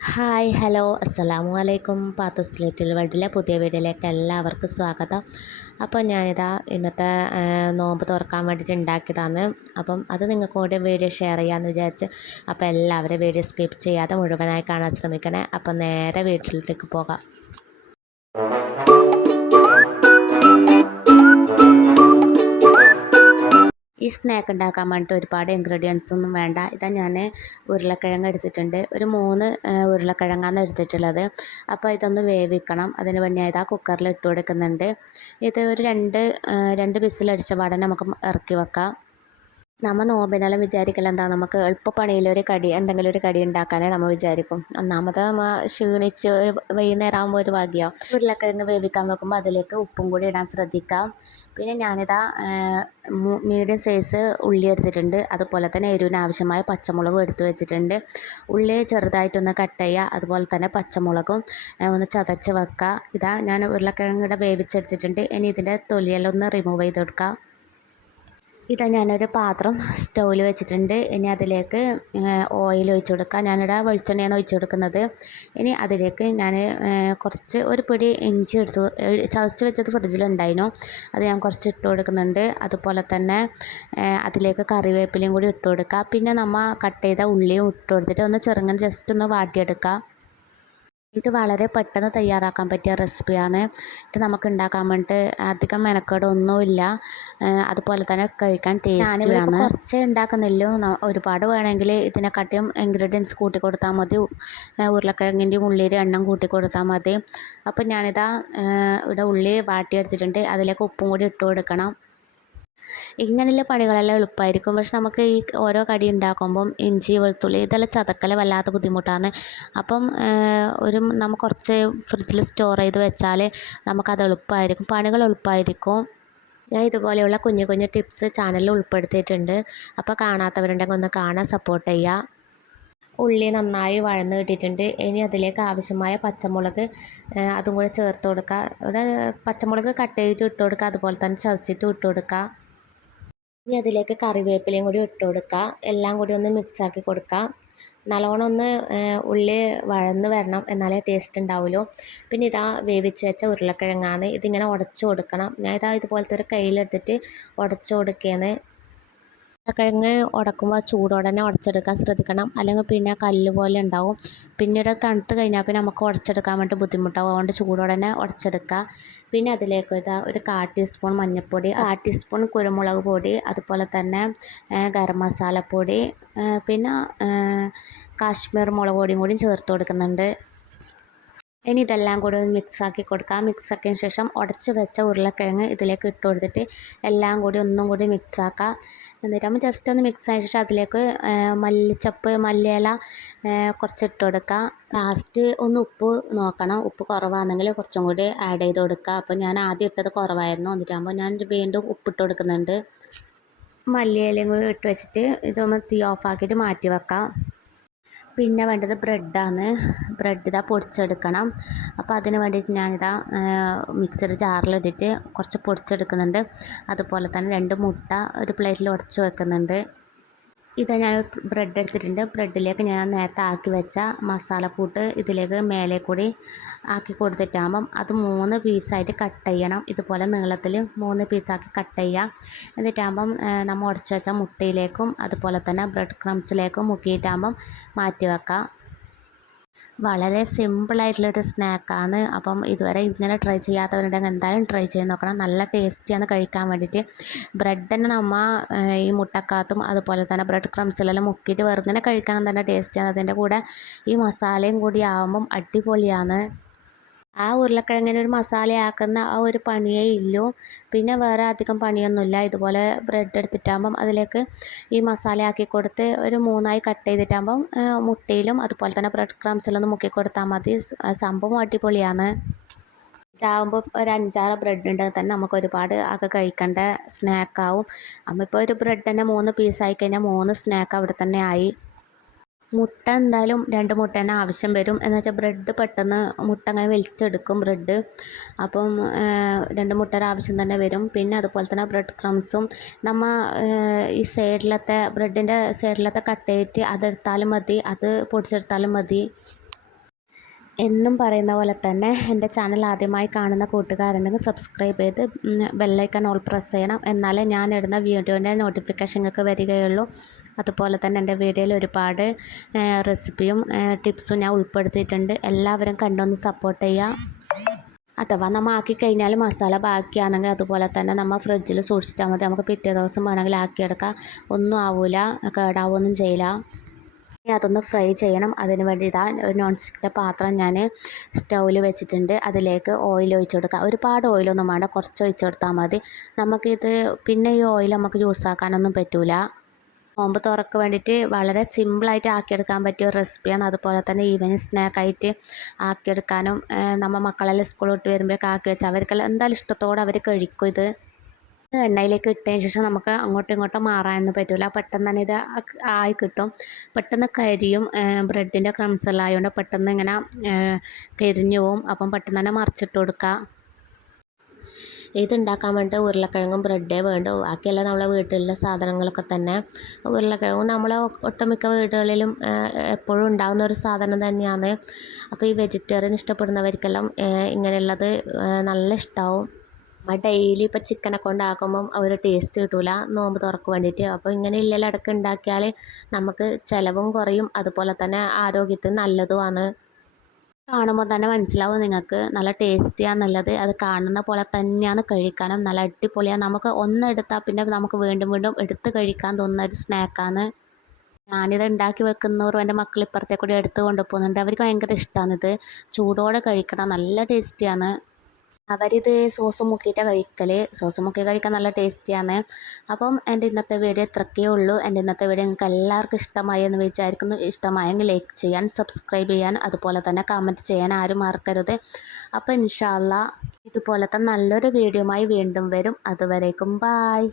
Hi hello അസ്സലാമു അലൈക്കും. പാത്തുസ് little വേൾഡിലെ പുതിയ വീഡിയോയിലേക്ക് എല്ലാവർക്കും സ്വാഗതം. അപ്പോൾ ഞാനിതാ ഇന്നത്തെ നോമ്പ് തുറക്കാൻ വേണ്ടിയിട്ട് ഉണ്ടാക്കിയതാണ്. അപ്പം അത് നിങ്ങൾക്ക് കൂടി വീഡിയോ ഷെയർ ചെയ്യാമെന്ന് വിചാരിച്ച് അപ്പോൾ എല്ലാവരും വീഡിയോ സ്കിപ്പ് ചെയ്യാതെ മുഴുവനായി കാണാൻ ശ്രമിക്കണേ. അപ്പോൾ നേരെ വീട്ടിലേക്ക് പോകാം. ഈ സ്നാക്ക് ഉണ്ടാക്കാൻ വേണ്ടിയിട്ട് ഒരുപാട് ഇൻഗ്രീഡിയൻസ് ഒന്നും വേണ്ട. ഇതാ ഞാൻ ഉരുളക്കിഴങ്ങ് എടുത്തിട്ടുണ്ട്. ഒരു 3 ഉരുളക്കിഴങ്ങാണ് എടുത്തിട്ടുള്ളത്. അപ്പോൾ ഇതൊന്ന് വേവിക്കണം. അതിന് വേണ്ടി ഞാൻ ഇതാ കുക്കറിൽ ഇട്ട് കൊടുക്കുന്നുണ്ട്. ഇത് ഒരു രണ്ട് വിസിലടിച്ച പാടെ നമുക്ക് ഇറക്കി വെക്കാം. നമ്മൾ നോമ്പിനെല്ലാം വിചാരിക്കൽ എന്താ, നമുക്ക് എളുപ്പപ്പണിയിലൊരു കടി എന്തെങ്കിലും ഒരു കടി ഉണ്ടാക്കാനേ നമ്മൾ വിചാരിക്കും. ഒന്നാമത് ക്ഷീണിച്ച് വൈകുന്നേരം ആകുമ്പോൾ ഒരു ഭാഗ്യം ഉരുളക്കിഴങ്ങ് വേവിക്കാൻ വെക്കുമ്പോൾ അതിലേക്ക് ഉപ്പും കൂടി ഇടാൻ ശ്രദ്ധിക്കാം. പിന്നെ ഞാനിതാ മീഡിയം സൈസ് ഉള്ളി എടുത്തിട്ടുണ്ട്. അതുപോലെ തന്നെ എരിവിന് ആവശ്യമായ പച്ചമുളകും എടുത്തു വെച്ചിട്ടുണ്ട്. ഉള്ളി ചെറുതായിട്ടൊന്ന് കട്ട് ചെയ്യുക. അതുപോലെ തന്നെ പച്ചമുളകും ഒന്ന് ചതച്ച് വെക്കുക. ഇതാ ഞാൻ ഉരുളക്കിഴങ്ങ് വേവിച്ചെടുത്തിട്ടുണ്ട്. ഇനി ഇതിൻ്റെ തൊലിയെല്ലാം ഒന്ന് റിമൂവ് ചെയ്ത് കൊടുക്കുക. ഇതാ ഞാനൊരു പാത്രം സ്റ്റൗവിൽ വെച്ചിട്ടുണ്ട്. ഇനി അതിലേക്ക് ഓയിൽ ഒഴിച്ച് കൊടുക്കുക. ഞാനിവിടെ വെളിച്ചെണ്ണയാണ് ഒഴിച്ച് കൊടുക്കുന്നത്. ഇനി അതിലേക്ക് ഞാൻ കുറച്ച് ഒരു പിടി ഇഞ്ചി എടുത്തു ചതച്ച് വെച്ചത് ഫ്രിഡ്ജിലുണ്ടായിരുന്നു. അത് ഞാൻ കുറച്ച് ഇട്ട് കൊടുക്കുന്നുണ്ട്. അതുപോലെ തന്നെ അതിലേക്ക് കറിവേപ്പിലയും കൂടി ഇട്ട് കൊടുക്കുക. പിന്നെ നമ്മൾ കട്ട് ചെയ്ത ഉള്ളിയും ഇട്ട് കൊടുത്തിട്ട് ഒന്ന് ചെറുങ്ങനെ ജസ്റ്റ് ഒന്ന് വാട്ടിയെടുക്കുക. ഇത് വളരെ പെട്ടെന്ന് തയ്യാറാക്കാൻ പറ്റിയ റെസിപ്പിയാണ്. ഇത് നമുക്ക് ഉണ്ടാക്കാൻ വേണ്ടിയിട്ട് അധികം മെനക്കേടൊന്നുമില്ല. അതുപോലെ തന്നെ കഴിക്കാൻ ടേസ്റ്റിയാണ്. കുറച്ചേ ഉണ്ടാക്കുന്നില്ലോ, ഒരുപാട് വേണമെങ്കിൽ ഇതിനെക്കാട്ടിയും ഇൻഗ്രീഡിയൻസ് കൂട്ടി കൊടുത്താൽ മതി. ഉരുളക്കിഴങ്ങിൻ്റെയും ഉള്ളിയുടെ എണ്ണം കൂട്ടി കൊടുത്താൽ മതി. അപ്പം ഞാനിതാ ഇവിടെ ഉള്ളി വാട്ടിയെടുത്തിട്ടുണ്ട്. അതിലേക്ക് ഉപ്പും കൂടി ഇട്ട് കൊടുക്കണം. ഇങ്ങനെയുള്ള പണികളെല്ലാം എളുപ്പമായിരിക്കും. പക്ഷെ നമുക്ക് ഈ ഓരോ കടി ഉണ്ടാക്കുമ്പം ഇഞ്ചി വെളുത്തുള്ളി ഇതെല്ലാം ചതക്കൽ വല്ലാത്ത ബുദ്ധിമുട്ടാണ്. അപ്പം നമ്മൾ കുറച്ച് ഫ്രിഡ്ജിൽ സ്റ്റോർ ചെയ്ത് വെച്ചാൽ നമുക്കത് എളുപ്പമായിരിക്കും, പണികൾ എളുപ്പമായിരിക്കും. ഞാൻ ഇതുപോലെയുള്ള കുഞ്ഞു കുഞ്ഞു ടിപ്സ് ചാനലിൽ ഉൾപ്പെടുത്തിയിട്ടുണ്ട്. അപ്പോൾ കാണാത്തവരുണ്ടെങ്കിൽ ഒന്ന് കാണാൻ സപ്പോർട്ട് ചെയ്യുക. ഉള്ളി നന്നായി വഴന്ന് കിട്ടിയിട്ടുണ്ട്. ഇനി അതിലേക്ക് ആവശ്യമായ പച്ചമുളക് അതും കൂടെ ചേർത്ത് കൊടുക്കുക. ഇവിടെ പച്ചമുളക് കട്ട് ചെയ്തിട്ട് ഇട്ട് കൊടുക്കുക. അതുപോലെ തന്നെ ചതച്ചിട്ട് ഇട്ട് കൊടുക്കുക. ഇനി അതിലേക്ക് കറിവേപ്പിലയും കൂടി ഇട്ട് കൊടുക്കുക. എല്ലാം കൂടി ഒന്ന് മിക്സാക്കി കൊടുക്കുക. നല്ലോണം ഒന്ന് ഉള്ളി വഴന്ന് വരണം, എന്നാലേ ടേസ്റ്റ് ഉണ്ടാവുള്ളൂ. പിന്നെ ഇതാ വേവിച്ച് വെച്ച ഉരുളക്കിഴങ്ങാണ്. ഇതിങ്ങനെ ഉടച്ചു കൊടുക്കണം. ഞാൻ ഇതാ ഇതുപോലത്തെ ഒരു കയ്യിലെടുത്തിട്ട് ഉടച്ചു കൊടുക്കുകയാണ്. ഉരുളക്കിഴങ്ങ് ഉടക്കുമ്പോൾ ചൂടോടെ തന്നെ ഉടച്ചെടുക്കാൻ ശ്രദ്ധിക്കണം, അല്ലെങ്കിൽ പിന്നെ കല്ല് പോലെ ഉണ്ടാവും. പിന്നീട് തണുത്ത് കഴിഞ്ഞാൽ പിന്നെ നമുക്ക് ഉടച്ചെടുക്കാൻ വേണ്ടി ബുദ്ധിമുട്ടാവും. അതുകൊണ്ട് ചൂടോടെ തന്നെ ഉടച്ചെടുക്കുക. പിന്നെ അതിലേക്ക് ഇതാ ഒരു 1/4 ടീസ്പൂൺ മഞ്ഞൾപ്പൊടി, 1/4 ടീസ്പൂൺ കുരുമുളക് പൊടി, അതുപോലെ തന്നെ ഗരം മസാലപ്പൊടി, പിന്നെ കാശ്മീർ മുളക് പൊടിയും കൂടി ചേർത്ത് കൊടുക്കുന്നുണ്ട്. ഇനി ഇതെല്ലാം കൂടി ഒന്ന് മിക്സാക്കി കൊടുക്കുക. മിക്സാക്കിയതിന് ശേഷം ഉടച്ച് വെച്ച ഉരുളക്കിഴങ്ങ് ഇതിലേക്ക് ഇട്ട് കൊടുത്തിട്ട് എല്ലാം കൂടി ഒന്നും കൂടി മിക്സാക്കുക. എന്നിട്ട് നമ്മൾ ജസ്റ്റ് ഒന്ന് മിക്സ് ആയ ശേഷം അതിലേക്ക് മല്ലിച്ചപ്പ്, മല്ലിയില കുറച്ച് ഇട്ട് കൊടുക്കുക. ലാസ്റ്റ് ഒന്ന് ഉപ്പ് നോക്കണം. ഉപ്പ് കുറവാണെങ്കിൽ കുറച്ചും കൂടി ആഡ് ചെയ്ത് കൊടുക്കുക. അപ്പോൾ ഞാൻ ആദ്യം ഇട്ടത് കുറവായിരുന്നു. എന്നിട്ടാകുമ്പോൾ ഞാൻ വീണ്ടും ഉപ്പിട്ട് കൊടുക്കുന്നുണ്ട്. മല്ലിയിലയും കൂടി ഇട്ട് വെച്ചിട്ട് ഇതൊന്ന് തീ ഓഫാക്കിയിട്ട് മാറ്റി വെക്കാം. പിന്നെ വേണ്ടത് ബ്രെഡാണ്. ബ്രെഡ് ഇതാ പൊടിച്ചെടുക്കണം. അപ്പോൾ അതിന് വേണ്ടിയിട്ട് ഞാനിതാ മിക്സർ ജാറിലിട്ടിട്ട് കുറച്ച് പൊടിച്ചെടുക്കുന്നുണ്ട്. അതുപോലെ തന്നെ 2 മുട്ട ഒരു പ്ലേറ്റിൽ ഉടച്ച് വെക്കുന്നുണ്ട്. ഇതാ ഞാൻ ബ്രെഡ് എടുത്തിട്ടുണ്ട്. ബ്രെഡിലേക്ക് ഞാൻ നേരത്തെ ആക്കി വെച്ച മസാലക്കൂട്ട് ഇതിലേക്ക് മേലെ കൂടി ആക്കി കൊടുത്തിട്ടാകുമ്പം അത് 3 പീസായിട്ട് കട്ട് ചെയ്യണം. ഇതുപോലെ നീളത്തിൽ 3 പീസാക്കി കട്ട് ചെയ്യുക. എന്നിട്ടാകുമ്പം നമ്മൾ ഉടച്ച് വെച്ച മുട്ടയിലേക്കും അതുപോലെ തന്നെ ബ്രെഡ് ക്രംസിലേക്കും മുക്കിയിട്ടാകുമ്പം മാറ്റി വെക്കാം. വളരെ സിമ്പിളായിട്ടുള്ളൊരു സ്നാക്കാണ്. അപ്പം ഇതുവരെ ഇങ്ങനെ ട്രൈ ചെയ്യാത്തവരുണ്ടെങ്കിൽ എന്തായാലും ട്രൈ ചെയ്ത് നോക്കണം. നല്ല ടേസ്റ്റിയാണ് കഴിക്കാൻ വേണ്ടിയിട്ട്. ബ്രെഡ് തന്നെ നമ്മൾ ഈ മുട്ടക്കകത്തും അതുപോലെ തന്നെ ബ്രെഡ് ക്രംസിലെല്ലാം മുക്കിയിട്ട് വെറുതെ കഴിക്കാൻ തന്നെ ടേസ്റ്റിയാണ്. അതിൻ്റെ കൂടെ ഈ മസാലയും കൂടി ആകുമ്പം അടിപൊളിയാണ്. ആ ഉരുളക്കിഴങ്ങിന് ഒരു മസാലയാക്കുന്ന ആ ഒരു പണിയേ ഇല്ലൂ. പിന്നെ വേറെ അധികം പണിയൊന്നുമില്ല. ഇതുപോലെ ബ്രെഡ് എടുത്തിട്ടാകുമ്പം അതിലേക്ക് ഈ മസാലയാക്കി കൊടുത്ത് ഒരു 3ആയി കട്ട് ചെയ്തിട്ടാകുമ്പം മുട്ടയിലും അതുപോലെ തന്നെ ബ്രെഡ് ക്രംസിലൊന്ന് മുക്കി കൊടുത്താൽ മതി. സംഭവം അടിപൊളിയാണ്. ഇതാകുമ്പോൾ ഒരു 5-6 ബ്രെഡ് ഉണ്ടെങ്കിൽ തന്നെ നമുക്ക് ഒരുപാട് ഒക്കെ കഴിക്കേണ്ട സ്നാക്കാവും. നമ്മളിപ്പോൾ ഒരു ബ്രെഡ് തന്നെ 3 പീസായി കഴിഞ്ഞാൽ 3 സ്നാക്ക് അവിടെ തന്നെ ആയി. മുട്ട എന്തായാലും 2 മുട്ട തന്നെ ആവശ്യം വരും. എന്ന് വെച്ചാൽ ബ്രെഡ് പെട്ടെന്ന് മുട്ട അങ്ങനെ വലിച്ചെടുക്കും ബ്രെഡ്. അപ്പം 2 മുട്ടയുടെ ആവശ്യം തന്നെ വരും. പിന്നെ അതുപോലെ തന്നെ ബ്രെഡ് ക്രംസും നമ്മൾ ഈ സൈഡിലത്തെ ബ്രെഡിൻ്റെ സൈഡിലത്തെ കട്ട് ചെയ്തിട്ട് അതെടുത്താലും മതി, അത് പൊടിച്ചെടുത്താലും മതി. എന്നും പറയുന്ന പോലെ തന്നെ എൻ്റെ ചാനൽ ആദ്യമായി കാണുന്ന കൂട്ടുകാരുണ്ടെങ്കിൽ സബ്സ്ക്രൈബ് ചെയ്ത് ബെല്ലൈക്കൺ ഓൾ പ്രസ് ചെയ്യണം. എന്നാലേ ഞാൻ ഇടുന്ന വീഡിയോൻ്റെ നോട്ടിഫിക്കേഷൻ നിങ്ങൾക്ക് വരികയുള്ളൂ. അതുപോലെ തന്നെ എൻ്റെ വീഡിയോയിൽ ഒരുപാട് റെസിപ്പിയും ടിപ്സും ഞാൻ ഉൾപ്പെടുത്തിയിട്ടുണ്ട്. എല്ലാവരും കണ്ടൊന്ന് സപ്പോർട്ട് ചെയ്യുക. അഥവാ നമ്മൾ ആക്കിക്കഴിഞ്ഞാൽ മസാല ബാക്കിയാണെങ്കിൽ അതുപോലെ തന്നെ നമ്മൾ ഫ്രിഡ്ജിൽ സൂക്ഷിച്ചാൽ മതി. നമുക്ക് പിറ്റേ ദിവസം വേണമെങ്കിൽ ആക്കിയെടുക്കാം. ഒന്നും ആവില്ല, കേടാവുകയൊന്നും ചെയ്യില്ല. ഇനി അതൊന്ന് ഫ്രൈ ചെയ്യണം. അതിന് വേണ്ടി ഇതാ ഒരു നോൺ സ്റ്റിക്കിൻ്റെ പാത്രം ഞാൻ സ്റ്റൗവിൽ വെച്ചിട്ടുണ്ട്. അതിലേക്ക് ഓയിൽ ഒഴിച്ച് കൊടുക്കുക. ഒരുപാട് ഓയിലൊന്നും വേണ്ട, കുറച്ച് ഒഴിച്ച് കൊടുത്താൽ മതി. നമുക്കിത് പിന്നെ ഈ ഓയിൽ നമുക്ക് യൂസ് ആക്കാനൊന്നും പറ്റില്ല. നോമ്പ് തുറക്ക് വേണ്ടിയിട്ട് വളരെ സിമ്പിളായിട്ട് ആക്കിയെടുക്കാൻ പറ്റിയ ഒരു റെസിപ്പിയാണ്. അതുപോലെ തന്നെ ഈവനിങ് സ്നാക്കായിട്ട് ആക്കിയെടുക്കാനും നമ്മൾ മക്കളെല്ലാം സ്കൂൾ വിട്ട് വരുമ്പോഴേക്ക് ആക്കി വെച്ചാൽ അവർക്കെല്ലാം എന്തായാലും ഇഷ്ടത്തോടെ അവർ കഴിക്കും. ഇത് എണ്ണയിലേക്ക് ഇട്ടതിന് ശേഷം നമുക്ക് അങ്ങോട്ടും ഇങ്ങോട്ടും മാറാനൊന്നും പറ്റില്ല. പെട്ടെന്ന് തന്നെ ഇത് ആയി കിട്ടും. പെട്ടെന്ന് കരിയും. ബ്രെഡിൻ്റെ ക്രംസ് എല്ലാം ആയതുകൊണ്ട് പെട്ടെന്ന് ഇങ്ങനെ കരിഞ്ഞു പോവും. അപ്പം പെട്ടെന്ന് തന്നെ മറിച്ചിട്ട് കൊടുക്കുക. ഇതുണ്ടാക്കാൻ വേണ്ടിയിട്ട് ഉരുളക്കിഴങ്ങും ബ്രെഡേ വേണ്ടു. ബാക്കിയെല്ലാം നമ്മളെ വീട്ടിലുള്ള സാധനങ്ങളൊക്കെ തന്നെ. ഉരുളക്കിഴങ്ങും നമ്മളെ ഒട്ടുമിക്ക വീടുകളിലും എപ്പോഴും ഉണ്ടാകുന്ന ഒരു സാധനം തന്നെയാണ്. അപ്പോൾ ഈ വെജിറ്റേറിയൻ ഇഷ്ടപ്പെടുന്നവർക്കെല്ലാം ഇങ്ങനെയുള്ളത് നല്ല ഇഷ്ടമാവും. ഡെയിലി ഇപ്പോൾ ചിക്കനൊക്കെ ഉണ്ടാക്കുമ്പം ഒരു ടേസ്റ്റ് കിട്ടില്ല നോമ്പ് തുറക്ക് വേണ്ടിയിട്ട്. അപ്പോൾ ഇങ്ങനെ ഇടയ്ക്ക് ഉണ്ടാക്കിയാൽ നമുക്ക് ചിലവും കുറയും, അതുപോലെ തന്നെ ആരോഗ്യത്തിന് നല്ലതുമാണ്. കാണുമ്പോൾ തന്നെ മനസ്സിലാവും നിങ്ങൾക്ക് നല്ല ടേസ്റ്റിയാണെന്നുള്ളത്. അത് കാണുന്ന പോലെ തന്നെയാണ് കഴിക്കാനും നല്ല അടിപൊളിയാണ്. നമുക്ക് ഒന്നെടുത്താൽ പിന്നെ നമുക്ക് വീണ്ടും വീണ്ടും എടുത്ത് കഴിക്കാൻ തോന്നുന്ന ഒരു സ്നാക്കാണ്. ഞാനിത് ഉണ്ടാക്കി വെക്കുന്നവരും എൻ്റെ മക്കൾ ഇപ്പുറത്തെ കൂടി എടുത്ത് കൊണ്ടുപോകുന്നുണ്ട്. അവർക്ക് ഭയങ്കര ഇഷ്ടമാണിത്. ചൂടോടെ കഴിക്കണം, നല്ല ടേസ്റ്റിയാണ്. അവരിത് സോസ് മുക്കിയിട്ടാണ് കഴിക്കൽ. സോസ് മുക്കി കഴിക്കാൻ നല്ല ടേസ്റ്റിയാണ്. അപ്പം എൻ്റെ ഇന്നത്തെ വീഡിയോ ഇത്രയൊക്കെ ഉള്ളൂ. എൻ്റെ ഇന്നത്തെ വീഡിയോ നിങ്ങൾക്ക് എല്ലാവർക്കും ഇഷ്ടമായി എന്ന് വിചാരിക്കുന്നു. ഇഷ്ടമായെങ്കിൽ ലൈക്ക് ചെയ്യാൻ, സബ്സ്ക്രൈബ് ചെയ്യാൻ, അതുപോലെ തന്നെ കമൻറ്റ് ചെയ്യാൻ ആരും മറക്കരുത്. അപ്പോൾ ഇൻഷാ അല്ലാ ഇതുപോലത്തെ നല്ലൊരു വീഡിയോയുമായി വീണ്ടും വരും. അതുവരേക്കും ബായ്.